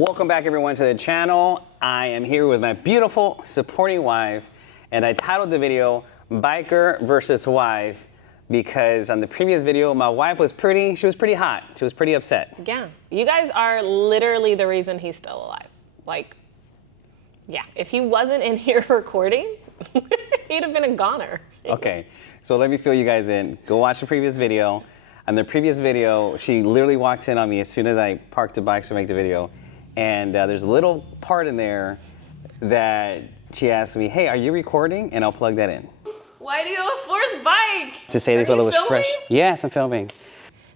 Welcome back everyone to the channel. I am here with my beautiful supporting wife, and I titled the video Biker versus Wife because on the previous video my wife was pretty hot. She was pretty upset. Yeah, you guys are literally the reason he's still alive. Like, yeah, if he wasn't in here recording, he'd have been a goner. Okay, so let me fill you guys in. Go watch the previous video. On the previous video, she literally walks in on me as soon as I parked the bikes to make the video. And there's a little part in there that she asked me, hey, are you recording? And I'll plug that in. Why do you have a fourth bike? To say this while it was fresh. Yes, I'm filming.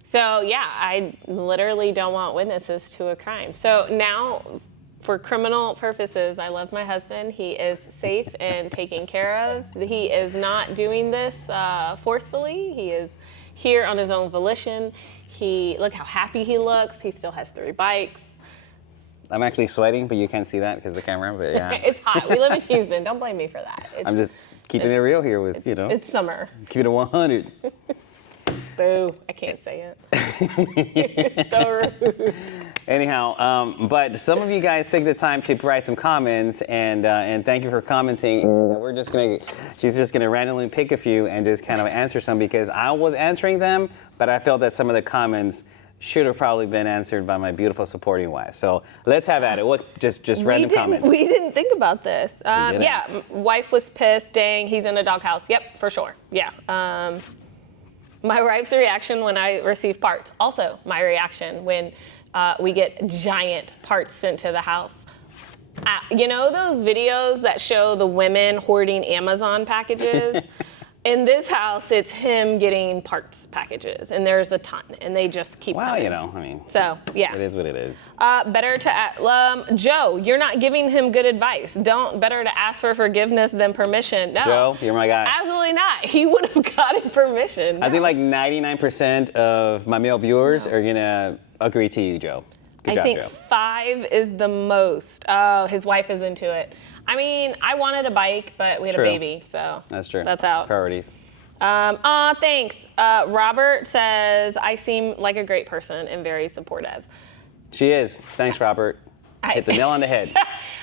So yeah, I literally don't want witnesses to a crime. So now, for criminal purposes, I love my husband. He is safe and taken care of. He is not doing this forcefully. He is here on his own volition. Look how happy he looks. He still has 3 bikes. I'm actually sweating, but you can't see that because of the camera, but yeah. It's hot. We live in Houston. Don't blame me for that. I'm just keeping it real here with, you know. It's summer. Keep it at 100. Boo. I can't say it. You're so rude. Anyhow, but some of you guys took the time to write some comments, and thank you for commenting. She's just gonna randomly pick a few and just kind of answer some because I was answering them, but I felt that some of the comments should have probably been answered by my beautiful supporting wife. So let's have at it. What, just random comments. We didn't think about this. Yeah, wife was pissed. Dang, he's in a doghouse. Yep, for sure. Yeah. My wife's reaction when I receive parts. Also, my reaction when we get giant parts sent to the house. You know those videos that show the women hoarding Amazon packages? In this house, it's him getting parts packages, and there's a ton, and they just keep coming. You know, I mean. So, yeah. It is what it is. Better to, Joe, you're not giving him good advice. Better to ask for forgiveness than permission. No. Joe, you're my guy. Absolutely not. He would have gotten permission. No. I think like 99% of my male viewers are gonna agree to you, Joe. Good job, Joe. I think 5 is the most. Oh, his wife is into it. I mean, I wanted a bike, but we had a baby, so that's true. That's out. Priorities. Thanks. Robert says, I seem like a great person and very supportive. She is. Thanks, Robert. Hit the nail on the head.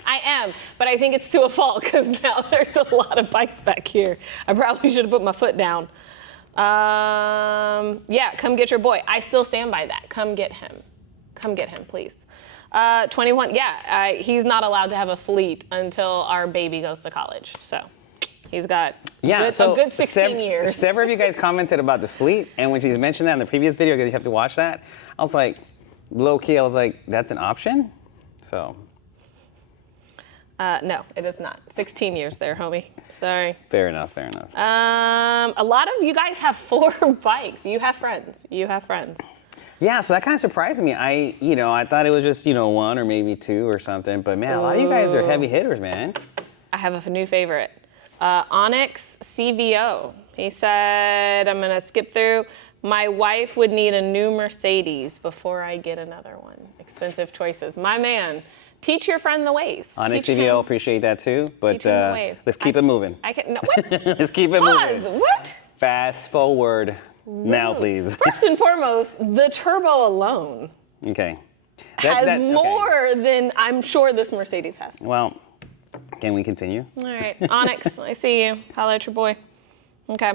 I am, but I think it's to a fault because now there's a lot of bikes back here. I probably should have put my foot down. Yeah, come get your boy. I still stand by that. Come get him. Come get him, please. 21, yeah, he's not allowed to have a fleet until our baby goes to college. So he's got a good 16 years. Several of you guys commented about the fleet, and when she mentioned that in the previous video, because you have to watch that, I was like, low key, I was like, that's an option? So. No, it is not. 16 years there, homie. Sorry. Fair enough, fair enough. A lot of you guys have 4 bikes. You have friends. You have friends. Yeah, so that kind of surprised me. I thought it was just, 1 or maybe 2 or something. But man, a lot of you guys are heavy hitters, man. I have a new favorite. Onyx CVO. He said, I'm gonna skip through. My wife would need a new Mercedes before I get another one. Expensive choices. My man, teach your friend the ways. Onyx CVO, appreciate that too. But let's keep it moving. What? Let's keep it moving. What? Fast forward. Now, please. First and foremost, the turbo alone has more than I'm sure this Mercedes has. Well, can we continue? All right, Onyx, I see you. Holla at your boy. Okay.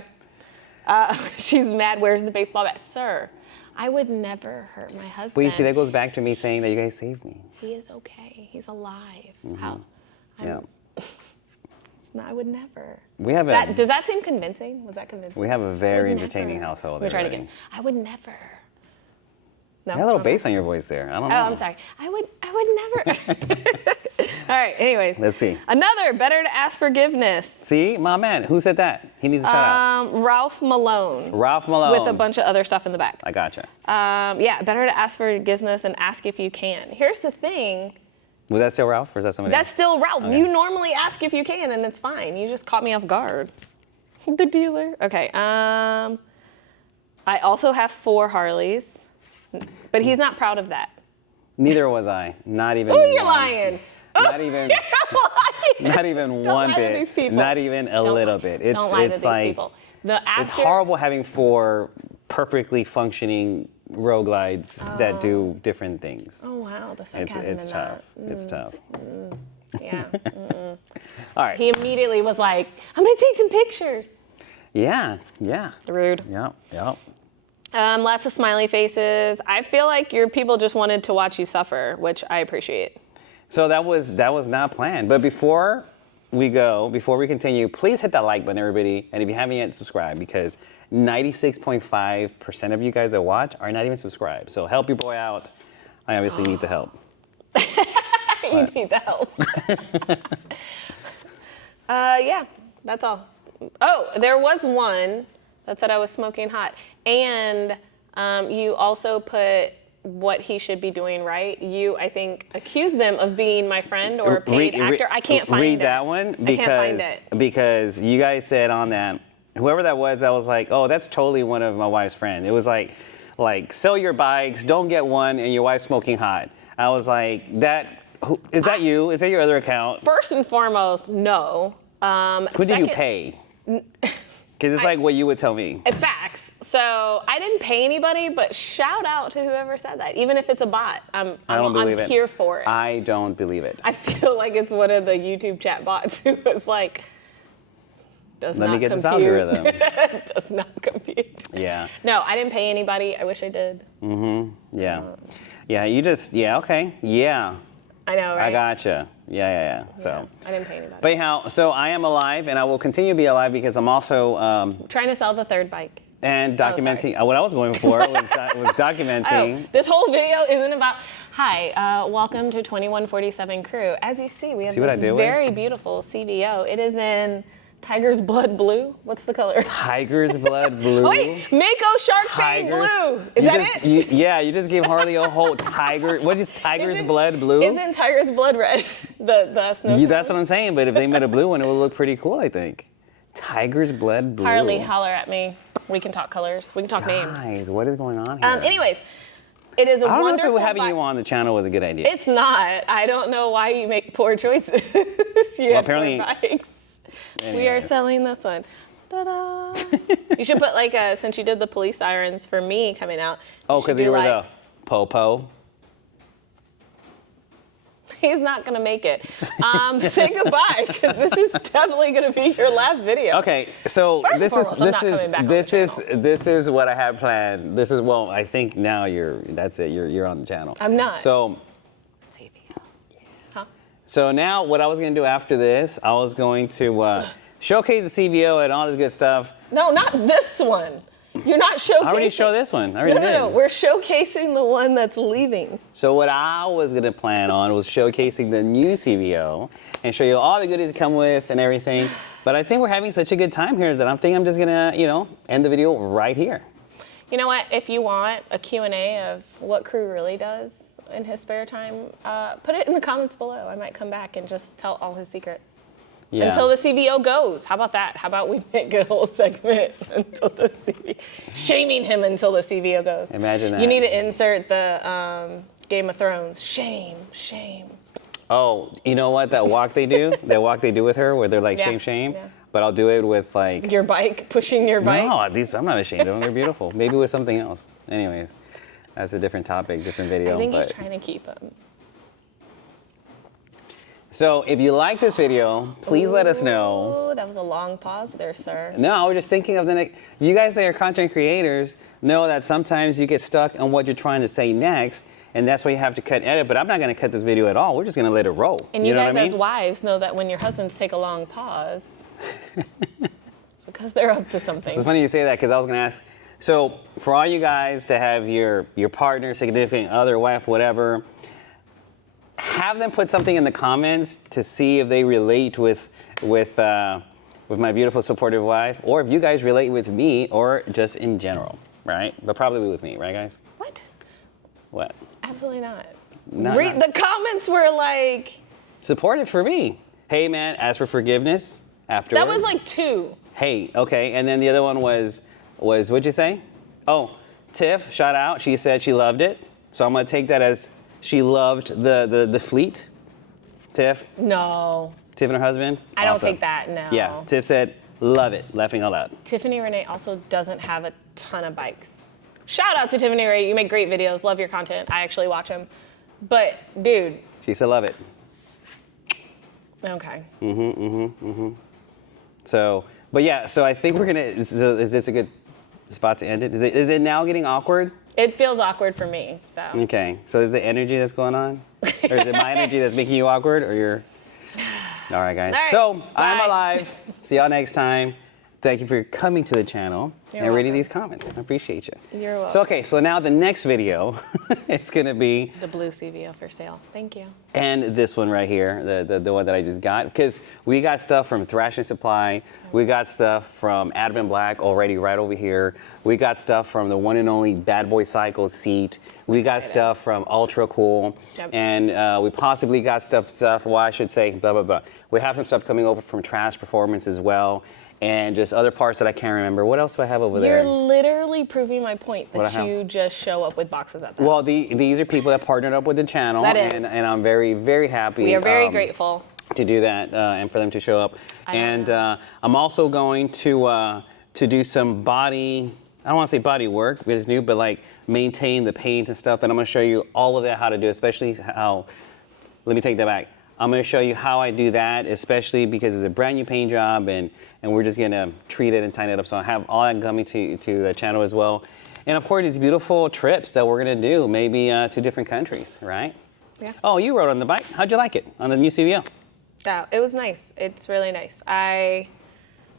She's mad. Where's the baseball bat? Sir, I would never hurt my husband. Well, you see, that goes back to me saying that you guys saved me. He is okay. He's alive. Mm-hmm. Yeah. No, I would never. Does that seem convincing? Was that convincing? We have a very entertaining household. Let me try it again. I would never. No. You had a little bass on your voice there. I don't know. Oh, I'm sorry. I would never. All right. Anyways. Let's see. Another. Better to ask forgiveness. See, my man. Who said that? He needs a shout out. Ralph Malone. Ralph Malone. With a bunch of other stuff in the back. I gotcha. Yeah. Better to ask forgiveness and ask if you can. Here's the thing. Was that still Ralph, or is that somebody else? That's still Ralph. Okay. You normally ask if you can, and it's fine. You just caught me off guard. The dealer. Okay. I also have 4 Harleys, but he's not proud of that. Neither was I. Not even. Oh, you're lying. Not even. Not even one bit. Not even a little bit. It's like. It's horrible having 4 perfectly functioning Road Glides that do different things. Oh wow, the sarcasm It's in tough. that. It's tough. Yeah. All right. He immediately was like, "I'm gonna take some pictures." Yeah. Rude. Yep. Lots of smiley faces. I feel like your people just wanted to watch you suffer, which I appreciate. So that was not planned. But before we continue, please hit that like button, everybody. And if you haven't yet, subscribe, because 96.5% of you guys that watch are not even subscribed. So help your boy out. I obviously need the help. You need the help. Yeah, that's all. Oh, there was one that said I was smoking hot. And you also put what he should be doing right. You, I think, accused them of being my friend or a paid actor. I can't find it. Read that one, because you guys said on that, whoever that was like, oh, that's totally one of my wife's friends. It was like sell your bikes, don't get one, and your wife's smoking hot. I was like, is that you? Is that your other account? First and foremost, no. Who did you pay? Because it's like what you would tell me. Facts. So I didn't pay anybody, but shout out to whoever said that. Even if it's a bot, I'm here for it. I don't believe it. I feel like it's one of the YouTube chat bots who was like, Let me get this algorithm. Does not compute. Yeah. No, I didn't pay anybody. I wish I did. Yeah. Okay. Yeah. I know, right? I gotcha. Yeah. So. I didn't pay anybody. But anyhow, so I am alive, and I will continue to be alive because I'm also trying to sell the third bike. And documenting. What I was going for was documenting. Oh, this whole video isn't about. Hi, welcome to 2147 Crew. As you see, we have this very beautiful CVO. It is in Tiger's Blood Blue. What's the color? Tiger's Blood Blue. Wait, Mako Shark Fade Blue. Is that it? You just gave Harley a whole tiger. What is Tiger's Blood Blue? It's in Tiger's Blood Red. The snow. That's what I'm saying. But if they made a blue one, it would look pretty cool, I think. Tiger's Blood Blue. Harley, holler at me. We can talk colors. We can talk names. Guys, what is going on here? Anyways, it is a wonderful I don't know if having you on the channel was a good idea. It's not. I don't know why you make poor choices. Apparently. Bikes. Anyways. We are selling this one. Ta-da! You should put since you did the police sirens for me coming out. Oh, because you were the po-po. He's not gonna make it. Say goodbye, because this is definitely gonna be your last video. Okay, so this is what I have planned. I think now that's it. You're on the channel. I'm not. So. CVO. Huh? So now what I was gonna do after this, I was going to showcase the CVO and all this good stuff. No, not this one. You're not showcasing. I already showed this one. I already did. No. We're showcasing the one that's leaving. So what I was gonna plan on was showcasing the new CVO and show you all the goodies it come with and everything. But I think we're having such a good time here that I'm just gonna, end the video right here. You know what? If you want a Q&A of what Crew really does in his spare time, put it in the comments below. I might come back and just tell all his secrets. Yeah. Until the CVO goes. How about that? How about we make a whole segment until the CVO, shaming him until the CVO goes. Imagine that. You need to insert the Game of Thrones. Shame. Oh, you know what? That walk they do with her, where they're like shame. Yeah. But I'll do it with like your bike, pushing your bike. No, at least I'm not ashamed of them. They're beautiful. Maybe with something else. Anyways, that's a different topic, different video. I think he's trying to keep them. So if you like this video, please let us know. Oh, that was a long pause there, sir. No, I was just thinking of the next. You guys that are content creators know that sometimes you get stuck on what you're trying to say next, and that's why you have to cut and edit. But I'm not going to cut this video at all. We're just going to let it roll. And you know guys what I mean? as wives know that when your husbands take a long pause, it's because they're up to something. It's funny you say that because I was going to ask. So for all you guys to have your partner, significant other, wife, whatever, have them put something in the comments to see if they relate with my beautiful supportive wife, or if you guys relate with me, or just in general, right? But probably with me, right, guys? What? Absolutely not. The comments were like supportive for me. Hey, man, ask for forgiveness afterwards. That was like 2. Hey, okay, and then the other one was what'd you say? Oh, Tiff, shout out. She said she loved it, so I'm gonna take that as. She loved the fleet. Tiff? No. Tiff and her husband? I don't take that, no. Yeah, Tiff said, love it, laughing out loud. Tiffany Renee also doesn't have a ton of bikes. Shout out to Tiffany Ray. You make great videos. Love your content. I actually watch them. But, dude. She said love it. Okay. So, but yeah, so I think we're gonna, so is this a good spot to end it? Is it now getting awkward? It feels awkward for me, so. Okay, so is the energy that's going on? Or is it my energy that's making you awkward, or you're? All right, guys. All right, So, I'm bye. alive. See y'all next time. Thank you for coming to the channel You're and reading welcome. these comments. I appreciate you. You're welcome. So, okay, so now the next video is gonna be The blue CVO for sale. Thank you. and this one right here, the one that I just got, because we got stuff from Thrash and Supply, we got stuff from Advanblack already right over here, we got stuff from the one and only Bad Boy Cycle seat, we got stuff from Ultra Cool, Yep. and we possibly got stuff, well, I should say, blah, blah, blah. We have some stuff coming over from Trask Performance as well, and just other parts that I can't remember. What else do I have over there? You're literally proving my point What I that have? you just show up with boxes at the Well, these are people that partnered up with the channel, That is. and I'm very, very happy. We are very grateful. to do that and for them to show up. I don't And know. I'm also going to do some body, I don't want to say body work, because it's new, but like maintain the paints and stuff. And I'm going to show you all of that, how to do, especially how, let me take that back. I'm going to show you how I do that, especially because it's a brand new paint job, and we're just going to treat it and tighten it up. So I have all that coming to the channel as well. And of course, these beautiful trips that we're going to do, maybe to different countries, right? Yeah. Oh, you rode on the bike. How'd you like it on the new CVO? Yeah, it was nice. It's really nice.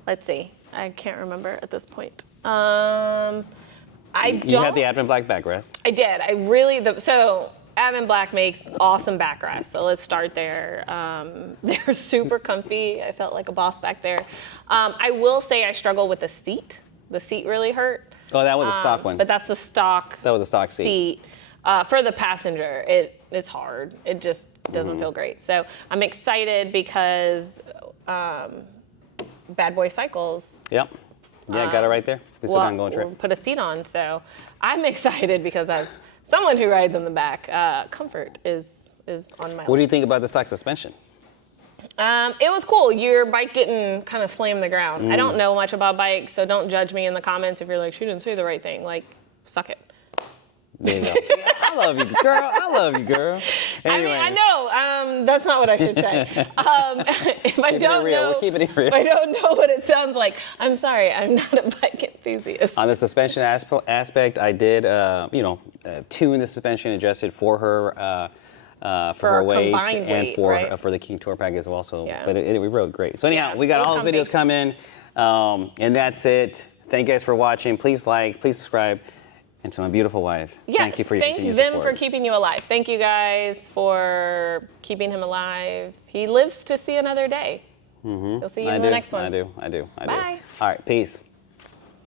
Let's see. I can't remember at this point. I don't. You had the Advanblack backrest. I did. I really, so Advanblack makes awesome backrests. So let's start there. They're super comfy. I felt like a boss back there. I will say I struggle with the seat. The seat really hurt. Oh, that was a stock one. But that's the stock. That was a stock seat. For the passenger, it's hard. It just doesn't feel great. So I'm excited because Bad Boy Cycles. Yep. Yeah, got it right there. It's an ongoing trip. Put a seat on. So I'm excited because as someone who rides on the back, comfort is on my What do you list. think about the stock suspension? It was cool. Your bike didn't kind of slam the ground. I don't know much about bikes, so don't judge me in the comments if you're like, she didn't say the right thing. Like, suck it. There you go. See, I love you, girl. I love you, girl. Anyways. I mean, I know. That's not what I should say. If I Keeping don't it real. know, We're keeping it real. if I don't know what it sounds like, I'm sorry. I'm not a bike enthusiast. On the suspension aspect, I did, tune the suspension, adjusted for her, for her her weight combined and weight, for right? For the King Tour Pack as well. So, Yeah. but it rode great. So anyhow, Yeah, we got it was all those videos comfy. coming, and that's it. Thank you guys for watching. Please like, please subscribe, and to my beautiful wife, Yeah, thank you for your thank continued them support. for keeping you alive. Thank you guys for keeping him alive. He lives to see another day. He'll see you in the next one. I do. Bye. All right, peace.